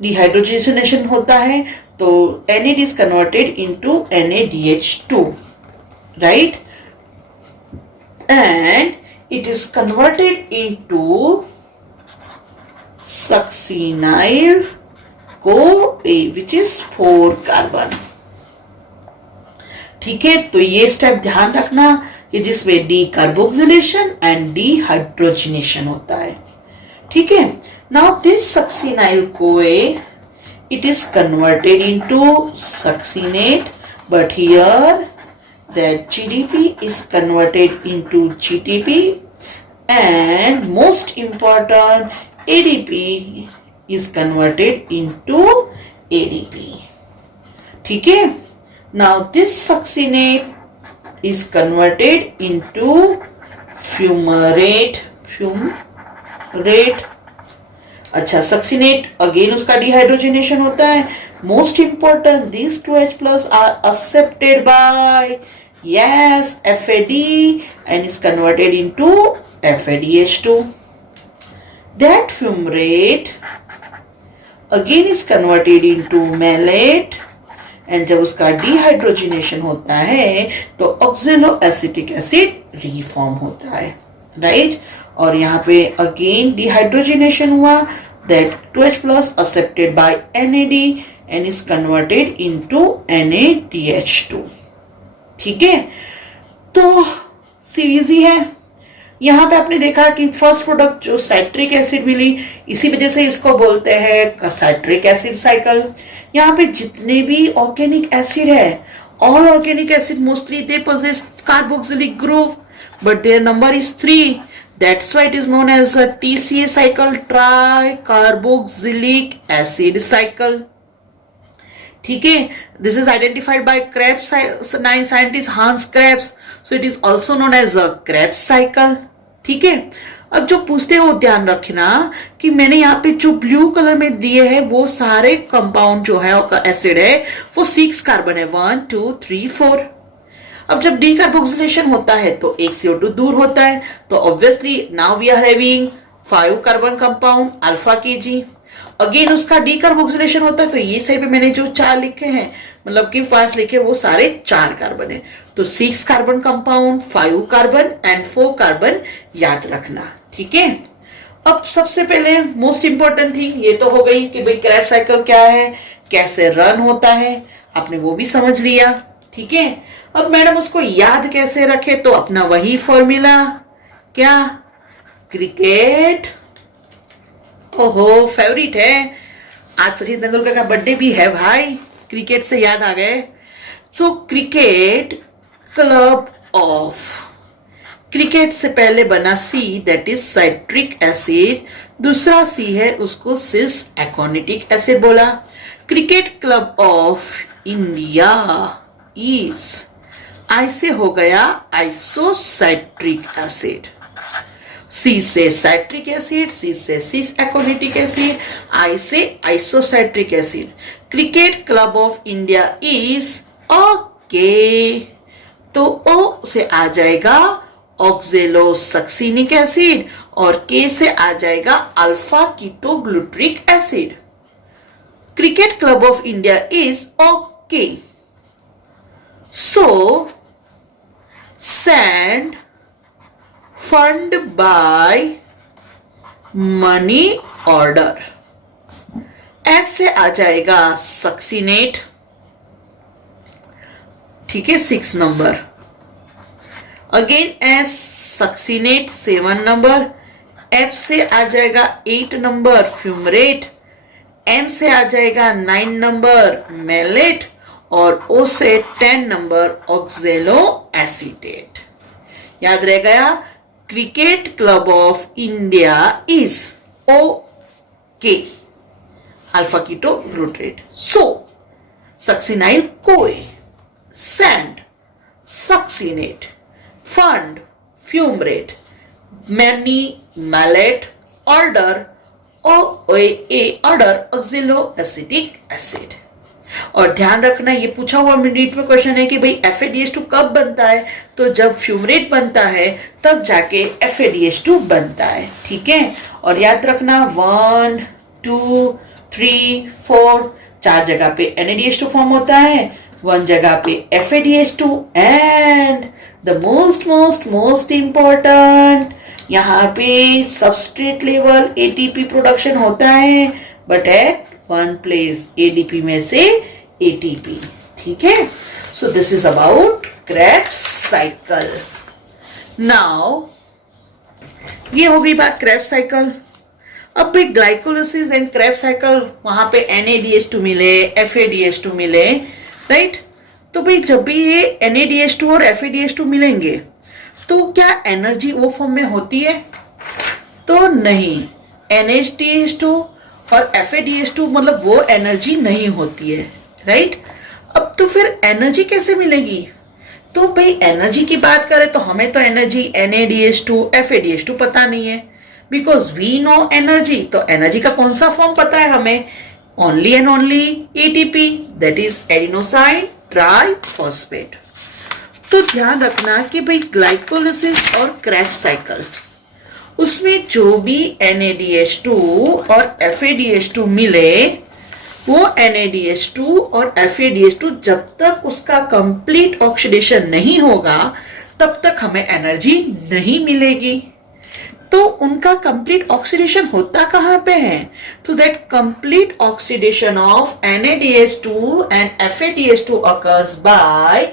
dehydrogenation होता है तो NAD is converted into NADH2, right? And it is converted into succinyl CoA, which is 4 carbon. ठीक है, तो ये step ध्यान रखना कि जिसमें D carboxylation and D hydrogenation होता है. ठीक है, नाउ दिस सक्सिनाइल कोए it is converted into succinate, but here that GDP is converted into GTP, and most important ADP is converted into ADP. ठीक है, now this succinate is converted into fumarate. अच्छा, succinate again उसका dehydrogenation होता है. Most important, this 2H plus are accepted by yes FAD and is converted into FADH2. That fumarate again is converted into malate, and जब उसका dehydrogenation होता है तो ऑक्जेलो acetic acid reform होता है, राइट? और यहाँ पे अगेन डिहाइड्रोजनेशन हुआ, that 2H plus accepted by NAD and is converted into NADH2. ठीक है, तो सीरीजी है. यहाँ पे आपने देखा कि फर्स्ट प्रोडक्ट जो साइट्रिक एसिड मिली, इसी वजह से इसको बोलते हैं साइट्रिक एसिड साइकिल. यहाँ पे जितने भी ऑर्गेनिक एसिड है, all organic acid mostly they possess carboxylic group, but their number is 3. That's why it is known as a TCA cycle, tricarboxylic acid cycle. ठीक है, this is identified by Krebs scientist Hans Krebs, so it is also known as a Krebs cycle. ठीक है, अब जो पूछते हैं वो ध्यान रखना कि मैंने यहाँ पे जो ब्लू कलर में दिए हैं वो सारे कंपाउंड जो है एसिड है वो 6 कार्बन है, 1 2 3 4. अब जब डीकार्बोक्सिलेशन होता है तो एक CO2 दूर होता है, तो obviously now we are having 5 carbon compound alpha Kg. Again उसका डीकार्बोक्सिलेशन होता है, तो ये साइड पे मैंने जो 4 लिखे हैं, मतलब कि 5 लिखे, वो सारे 4 कार्बन है. तो 6 carbon compound, 5 carbon and 4 carbon याद रखना. ठीक है, अब सबसे पहले मोस्ट इंपॉर्टेंट थिंग ये तो हो गई कि भाई क्रेब्स साइकिल क्या है, कैसे रन होता है, आपने वो भी समझ लिया. ठीक है, अब मैडम उसको याद कैसे रखे, तो अपना वही फॉर्मूला, क्या, क्रिकेट. ओहो, फेवरेट है. आज सचिन तेंदुलकर का बर्थडे भी है भाई, क्रिकेट से याद आ गए. So cricket club of, cricket से पहले बना C, that is citric acid. दूसरा C है, उसको सिस एकोनिटिक एसिड बोला. Cricket club of India is, I से हो गया आइसोसाइट्रिक एसिड. C से साइट्रिक एसिड, C से सिस एकोनिटिक एसिड, I से isocitric acid. Cricket club of India is okay, तो O से आ जाएगा ऑक्जेलोसक्सिनिक एसिड और K से आ जाएगा alpha ketoglutaric acid. Cricket club of India is okay. So send fund by money order. ऐसे आ जाएगा सक्सिनेट. ठीक है, 6 number. Again S succinate 7 number. F से आ जाएगा 8 नंबर फ्यूमरेट. M से आ जाएगा 9 नंबर मेलेट और O से 10 नंबर ऑक्जेलो एसीटेट. याद रह गया, cricket club of India is okay, alpha ketoglutarate. So succinyl CoA, sand, succinate, fund, fumarate, many, malate, order order oxaloacetic acid. और ध्यान रखना, ये पूछा हुआ मिनट में क्वेश्चन है कि भाई FADH2 कब बनता है, तो जब फ्यूमरेट बनता है तब जाके FADH2 बनता है. ठीक है, और याद रखना 1 2 3 4 चार जगह पे NaDH2 फॉर्म होता है, वन जगह पे FADH2, and the most important, यहाँ पे सबस्ट्रेट लेवल ATP प्रोडक्शन होता है, but at one place, ADP में से ATP. ठीक है, so this is about Krebs cycle. Now ये हो गई बात क्रेब्स साइकिल. अब भाई ग्लाइकोलिसिस एंड क्रेब्स साइकिल, वहां पे NaDH2 मिले, FADH2 मिले, राइट. तो भाई जब भी ये NaDH2 और FADH2 मिलेंगे तो क्या एनर्जी वो फॉर्म में होती है? तो नहीं. NaDH2 और FADH2 मतलब वो एनर्जी नहीं होती है, राइट. अब तो फिर एनर्जी कैसे मिलेगी? तो भाई एनर्जी की बात करें तो हमें तो एनर्जी NaDH2 FADH2 पता नहीं है, बिकॉज वी नो एनर्जी. तो एनर्जी का कौन सा फॉर्म पता है हमें? Only and only ATP, that is adenosine triphosphate. तो ध्यान रखना कि भाई ग्लाइकोलिसिस और क्रेब्स साइकिल, उसमें जो भी NaDH2 और FADH2 मिले, वो NaDH2 और FADH2 जब तक उसका कंप्लीट ऑक्सीडेशन नहीं होगा तब तक हमें एनर्जी नहीं मिलेगी. तो उनका कंप्लीट ऑक्सीडेशन होता कहां पे है? तो that complete oxidation of NaDH2 and FADH2 occurs by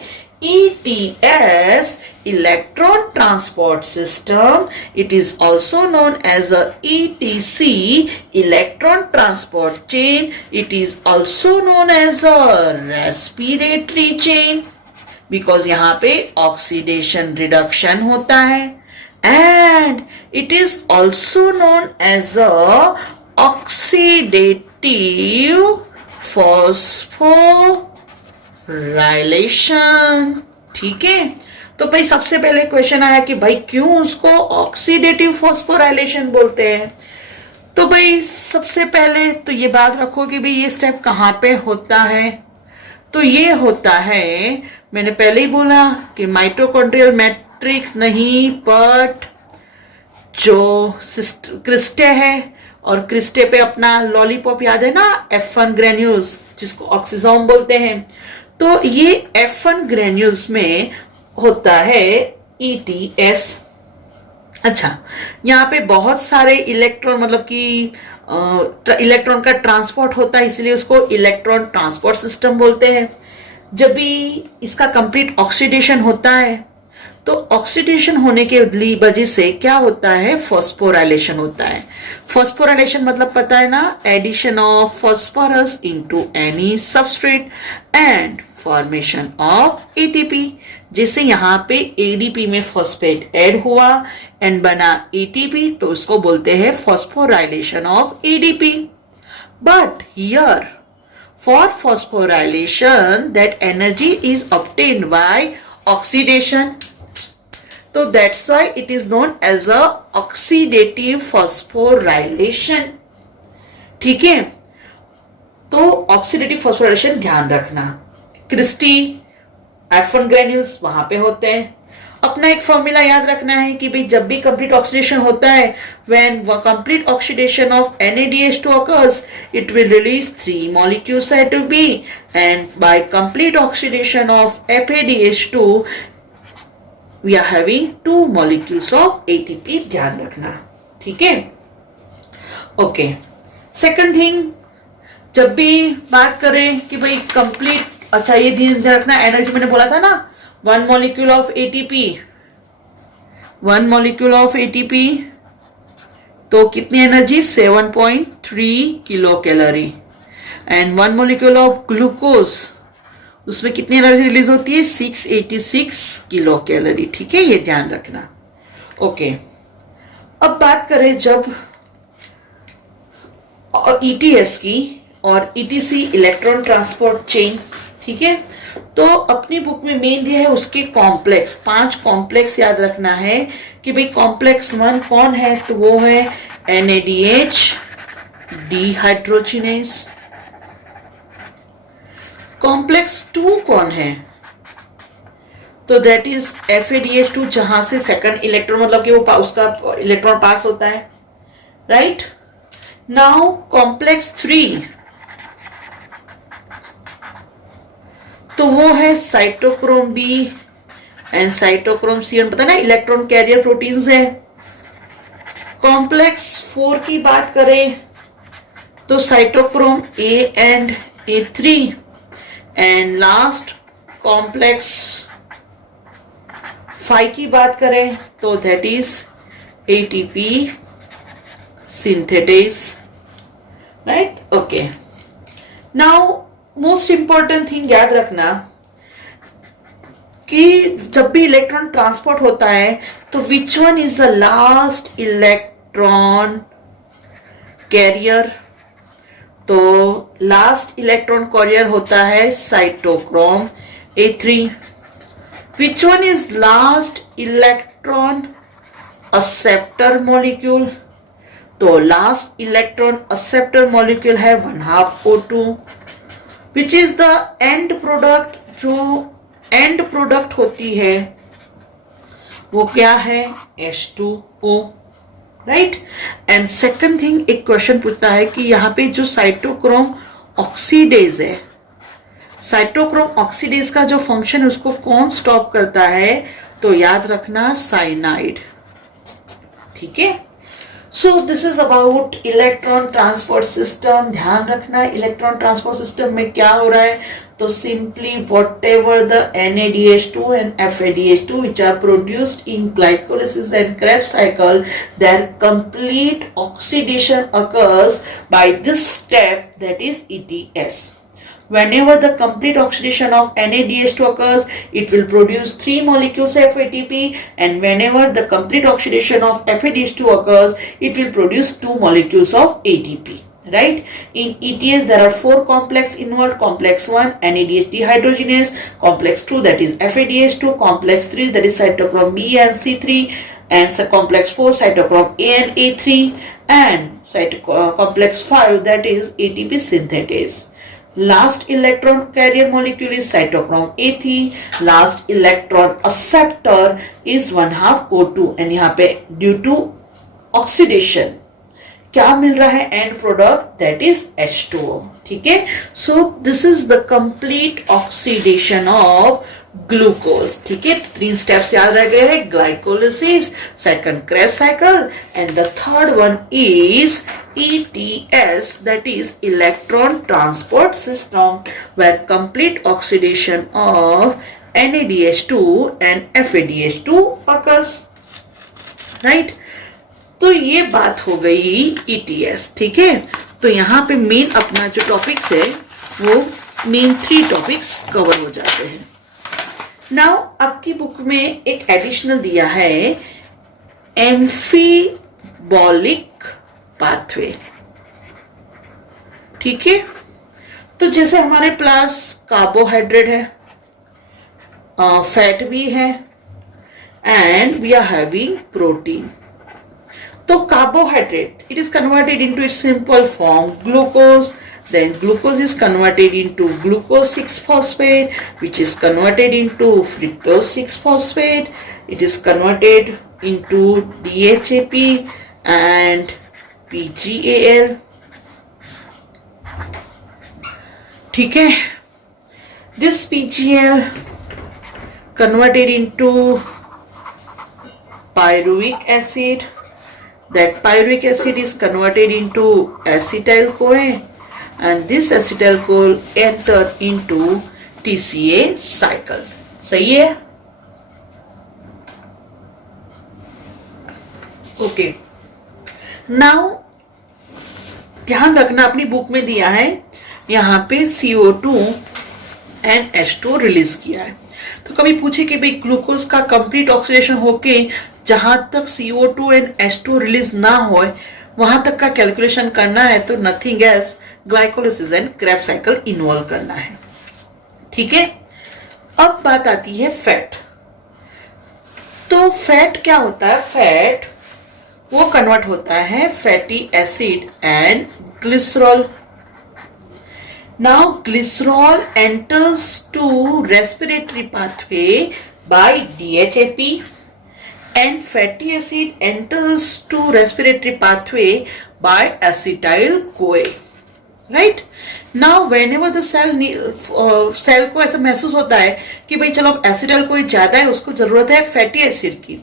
ETS, electron transport system. It is also known as a ETC, electron transport chain. It is also known as a respiratory chain, because यहाँ पे oxidation reduction होता है, and it is also known as a oxidative phosphorylation. ठीक है. तो भाई सबसे पहले क्वेश्चन आया कि भाई क्यों उसको ऑक्सीडेटिव फॉस्फोराइलेशन बोलते हैं? तो भाई सबसे पहले तो ये बात रखो कि भाई ये स्टेप कहाँ पे होता है. तो ये होता है, मैंने पहले ही बोला कि माइटोकॉन्ड्रियल मैट्रिक्स नहीं, बट जो क्रिस्टे है, और क्रिस्टे पे अपना लॉलीपॉप याद है ना, F1 ग्रेन्यूल्स जिसको ऑक्सीजोम बोलते हैं. तो ये F1 ग्रेन्यूल्स में होता है ETS. अच्छा, यहाँ पे बहुत सारे इलेक्ट्रॉन, मतलब कि इलेक्ट्रॉन का ट्रांसपोर्ट होता है, इसलिए उसको इलेक्ट्रॉन ट्रांसपोर्ट सिस्टम बोलते हैं. जब भी इसका कंप्लीट ऑक्सीडेशन होता है, तो ऑक्सीडेशन होने के वजह से क्या होता है? फॉस्फोराइलेशन होता है. फॉस्फोराइलेशन मतलब पता है ना, addition of phosphorus into any substrate and formation of ATP. जैसे यहाँ पे ADP में फॉस्फेट ऐड हुआ एंड बना ATP, तो उसको बोलते हैं phosphorylation of ADP. But here for phosphorylation that energy is obtained by oxidation. तो that's why it is known as a oxidative phosphorylation. ठीक है. तो ऑक्सीडेटिव फॉस्फोराइलेशन ध्यान रखना. क्रिस्टी F1 ग्रेन्यूल्स वहां पे होते हैं. अपना एक फॉर्मूला याद रखना है कि भाई जब भी कंप्लीट ऑक्सीडेशन होता है, when complete oxidation of NaDH2 occurs, it will release 3 molecules ATP, and by complete oxidation of FADH2 we are having 2 molecules of ATP. ध्यान रखना. ठीक है. ओके. सेकंड थिंग, जब भी बात करें कि भाई कंप्लीट, अच्छा ये ध्यान रखना, एनर्जी मैंने बोला था ना, 1 molecule of ATP, 1 molecule of ATP, तो कितनी energy? 7.3 kilo calorie. And 1 molecule of glucose, उसमें कितनी एनर्जी रिलीज होती है? 686 किलो कैलोरी. ठीक है, ये ध्यान रखना. ओके. अब बात करें जब ETS की और ETC, इलेक्ट्रॉन ट्रांसपोर्ट चेन. ठीक है. तो अपनी बुक में मेन दिया है उसके कॉम्प्लेक्स, 5 कॉम्प्लेक्स याद रखना है कि भाई कॉम्प्लेक्स 1 कौन है? तो वो है NADH डिहाइड्रोजिनेस. कॉम्प्लेक्स 2 कौन है? तो दैट इज FADH2, जहां से सेकंड इलेक्ट्रॉन, मतलब कि वो उसका इलेक्ट्रॉन पास होता है, राइट. नाउ कॉम्प्लेक्स 3 तो वो है cytochrome B and cytochrome C, पता ना इलेक्ट्रॉन कैरियर प्रोटीन्स है। कॉम्प्लेक्स 4 की बात करें तो cytochrome A and A3 and last complex 5 की बात करें तो that is ATP synthetase, right. Okay, now most important thing याद रखना कि जब भी इलेक्ट्रॉन ट्रांसपोर्ट होता है तो which one is the last electron carrier, तो लास्ट इलेक्ट्रॉन कैरियर होता है cytochrome A3। Which one is last electron acceptor molecule, तो लास्ट इलेक्ट्रॉन एक्सेप्टर मॉलिक्यूल है 1/2 O2। Which is the end product, जो and product होती है वो क्या है H2O, right. And second thing, एक क्वेश्चन पूछता है कि यहाँ पे जो साइटोक्रोम ऑक्सीडेज है, साइटोक्रोम ऑक्सीडेज का जो फंक्शन है उसको कौन स्टॉप करता है, तो याद रखना साइनाइड, ठीक है। So this is about electron transport system. ध्यान रखना इलेक्ट्रॉन ट्रांसपोर्ट सिस्टम में क्या हो रहा है, तो simply whatever the NADH2 and FADH2 which are produced in glycolysis and Krebs cycle, their complete oxidation occurs by this step, that is ETS. Whenever the complete oxidation of NADH2 occurs, it will produce 3 molecules of ATP, and whenever the complete oxidation of FADH2 occurs, it will produce 2 molecules of ATP. Right? In ETS there are 4 complex involved. Complex 1 NADH dehydrogenase, complex 2 that is FADH2, complex 3 that is cytochrome B and C3, and complex 4 cytochrome A and A3, and complex 5 that is ATP synthetase. Last electron carrier molecule is cytochrome A3. Last electron acceptor is 1/2 O2, and यहाँ पे due to oxidation क्या मिल रहा है and product, that is H2O, ठीक है। So this is the complete oxidation of glucose, ठीक है। 3 steps याद रह गए हैं, glycolysis, second Krebs cycle, and the third one is ETS, that is electron transport system, where complete oxidation of NADH2 and FADH2 occurs, right? तो ये बात हो गई ETS, ठीक है। तो यहाँ पे मेन अपना जो टॉपिक्स है वो मेन 3 टॉपिक्स कवर हो जाते हैं। नाउ आपकी बुक में एक एडिशनल दिया है एम्फीबॉलिक पाथवे, ठीक है। तो जैसे हमारे पास कार्बोहाइड्रेट है, फैट भी है, and we are having protein. तो carbohydrate, it is converted into its simple form glucose, then glucose is converted into glucose 6-phosphate, which is converted into fructose 6-phosphate, it is converted into DHAP and PGAL, ठीक है। This PGL converted into pyruvic acid, that pyruvic acid is converted into acetyl CoA, and this acetyl CoA enter into TCA cycle, सही है। Okay, now ध्यान रखना अपनी book में दिया है यहाँ पे CO2 एंड H2 रिलीज किया है। तो कभी पूछे कि भाई ग्लूकोज का कंप्लीट ऑक्सीडेशन होके जहां तक CO2 एंड H2 रिलीज ना हो वहां तक का कैलकुलेशन करना है, तो nothing else glycolysis and Krebs cycle involve करना है, ठीक है। अब बात आती है फैट। तो फैट क्या होता है, फैट वो कन्वर्ट होता है fatty acid and glycerol. Now glycerol enters to respiratory pathway by DHAP, and fatty acid enters to respiratory pathway by acetyl CoA, right? Now whenever the cell को ऐसा महसूस होता है कि भाई चलो अब एसिटल कोई ज्यादा है, उसको जरूरत है फैटी एसिड की,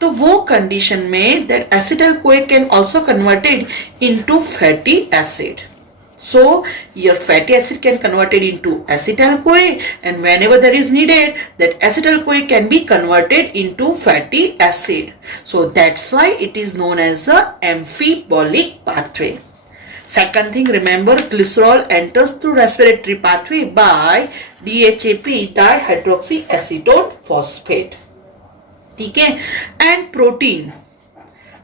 तो वो कंडीशन में दैट एसिटल कोई can also converted into fatty acid. So your fatty acid can converted into acetyl CoA, and whenever there is needed, that acetyl CoA can be converted into fatty acid. So that's why it is known as the amphibolic pathway. Second thing, remember glycerol enters through respiratory pathway by DHAP, dihydroxyacetone phosphate. ठीक है. And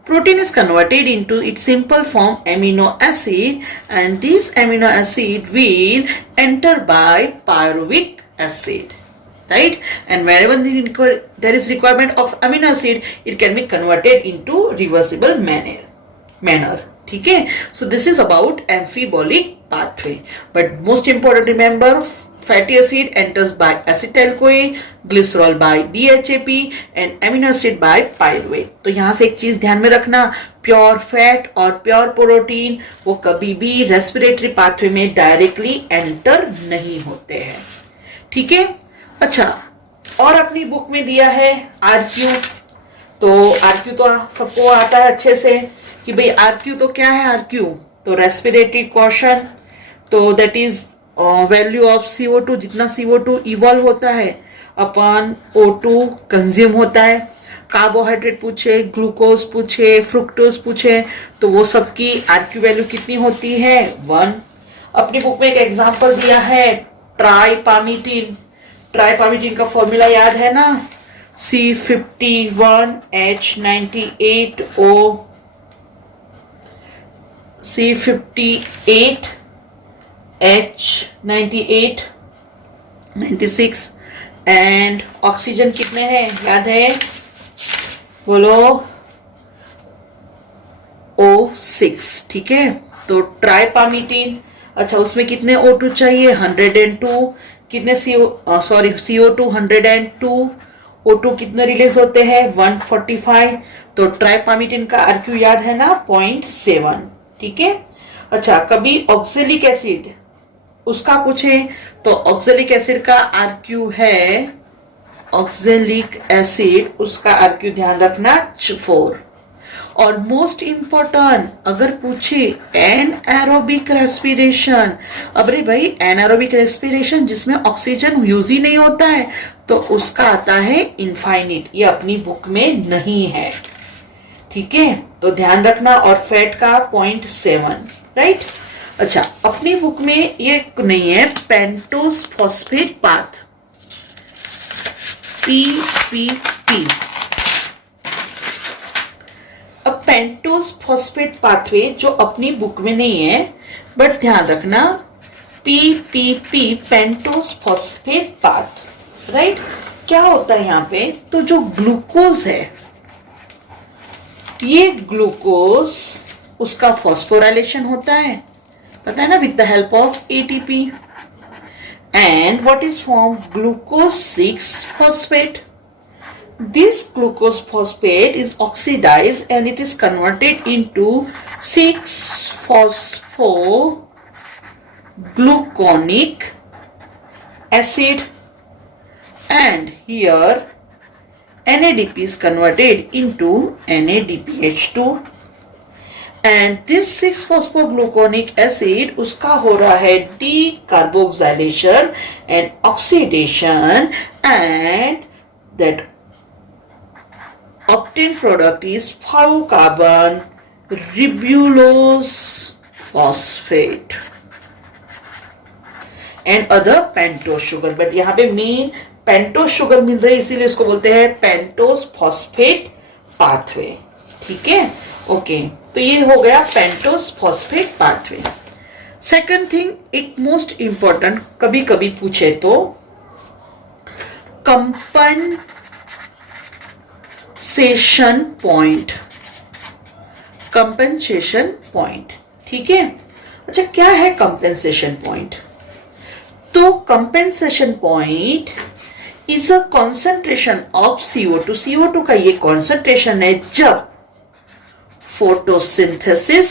protein is converted into its simple form amino acid, and this amino acid will enter by pyruvic acid, right? And wherever there is requirement of amino acid, it can be converted into reversible manner. ठीक है. So this is about amphibolic pathway, but most important, remember fatty acid enters by acetyl CoA, glycerol by DHAP and amino acid by pyruvate. तो यहां से एक चीज ध्यान में रखना, प्योर फैट और प्योर प्रोटीन वो कभी भी रेस्पिरेटरी पाथवे में डायरेक्टली एंटर नहीं होते हैं. ठीक है. अच्छा, और अपनी बुक में दिया है आरक्यू. तो आरक्यू तो सबको आता है अच्छे से कि भाई आरक्यू तो क्या है. आरक्यू तो रेस्पिरेटरी क्वेश्चन, तो that is value of CO2, जितना CO2 इवॉल्व होता है अपन O2 कंज्यूम होता है. कार्बोहाइड्रेट पूछे, ग्लूकोज पूछे, फ्रुक्टोज पूछे, तो वो सबकी आरक्यू वैल्यू कितनी होती है 1. अपनी बुक में एक एग्जांपल दिया है ट्राइपामीटीन. ट्राइपामीटीन का फॉर्मूला याद है ना, C51H98O, C58 H98 96, and oxygen कितने हैं याद है, बोलो O6. ठीक है. तो ट्राइपामीटीन, अच्छा उसमें कितने O2 चाहिए 102, कितने CO2 102, O2 कितने रिलीज होते हैं 145. तो ट्राइपामीटीन का आरक्यू याद है ना 0.7. ठीक है. अच्छा, कभी ऑक्सैलिक एसिड उसका पूछे तो ऑक्सैलिक एसिड का आरक्यू है, ऑक्सैलिक एसिड उसका आरक्यू ध्यान रखना 4. और मोस्ट इंपॉर्टेंट अगर पूछे एनएरोबिक रेस्पिरेशन, अरे भाई एनएरोबिक रेस्पिरेशन जिसमें ऑक्सीजन यूज ही नहीं होता है, तो उसका आता है इनफाइनिट. ये अपनी बुक में नहीं है. ठीक है. तो ध्यान रखना. और फैट का 0.7, राइट. अच्छा, अपनी बुक में ये नहीं है पेंटोस फॉस्फेट पाथ, PPP. अब पेंटोस फॉस्फेट पाथवे जो अपनी बुक में नहीं है, बट ध्यान रखना PPP, pentose phosphate path, right. क्या होता है यहाँ पे, तो जो ग्लूकोज है, ये ग्लूकोज उसका फॉस्फोराइलेशन होता है, पता है ना, with the help of ATP. And what is form glucose 6 phosphate. This glucose phosphate is oxidized and it is converted into 6-phosphogluconic acid, and here NADP is converted into NADPH2. And this 6-phosphogluconic acid उसका हो रहा है decarboxylation and oxidation, and that obtained product is 5-carbon ribulose phosphate and other pentose sugar. But यहाँ पे main pentose sugar mill रही है, इसीलिए इसको बोलते हैं पेंटोस फॉस्फेट पाथवे. ठीक है. ओके. तो ये हो गया pentose phosphate pathway. Second thing, एक मोस्ट इंपॉर्टेंट कभी कभी पूछे तो कंपनसेशन पॉइंट. Compensation point. ठीक है. अच्छा, क्या है कंपनसेशन पॉइंट? तो compensation point is a concentration of CO2. CO2 का ये कॉन्सेंट्रेशन है जब photosynthesis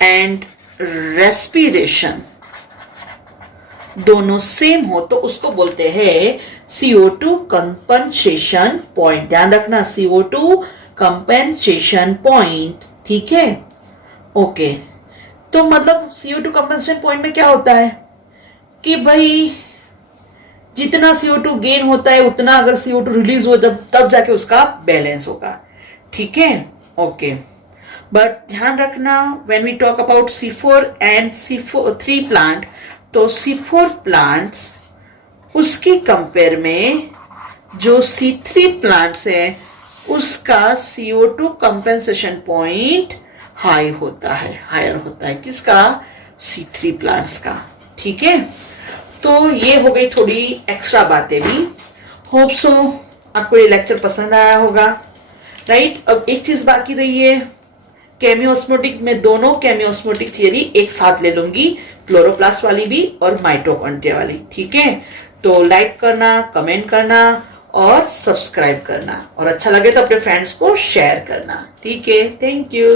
and रेस्पिरेशन दोनों सेम हो तो उसको बोलते हैं CO2 कंपनसेशन पॉइंट। ध्यान रखना, CO2 कंपनसेशन पॉइंट, ठीक है। ओके, तो मतलब CO2 कंपनसेशन पॉइंट में क्या होता है कि भाई जितना CO2 गेन होता है उतना अगर CO2 रिलीज हो तब जाके उसका बैलेंस होगा, ठीक है। ओके, बट ध्यान रखना when we talk about C4 and C3 plant, तो C4 प्लांट्स उसकी कंपेयर में जो C3 प्लांट्स है उसका CO2 कंपेंसेशन पॉइंट हाई होता है, हायर होता है। किसका? C3 प्लांट्स का, ठीक है। तो ये हो गई थोड़ी एक्स्ट्रा बातें भी। होप सो आपको ये लेक्चर पसंद आया होगा, राइट। अब एक चीज बाकी रही है, केमियोस्मोटिक में दोनों केमियोस्मोटिक थियरी एक साथ ले लूंगी, क्लोरोप्लास्ट वाली भी और माइटोकॉन्ड्रिया वाली, ठीक है। तो लाइक करना, कमेंट करना और सब्सक्राइब करना, और अच्छा लगे तो अपने फ्रेंड्स को शेयर करना, ठीक है। Thank you.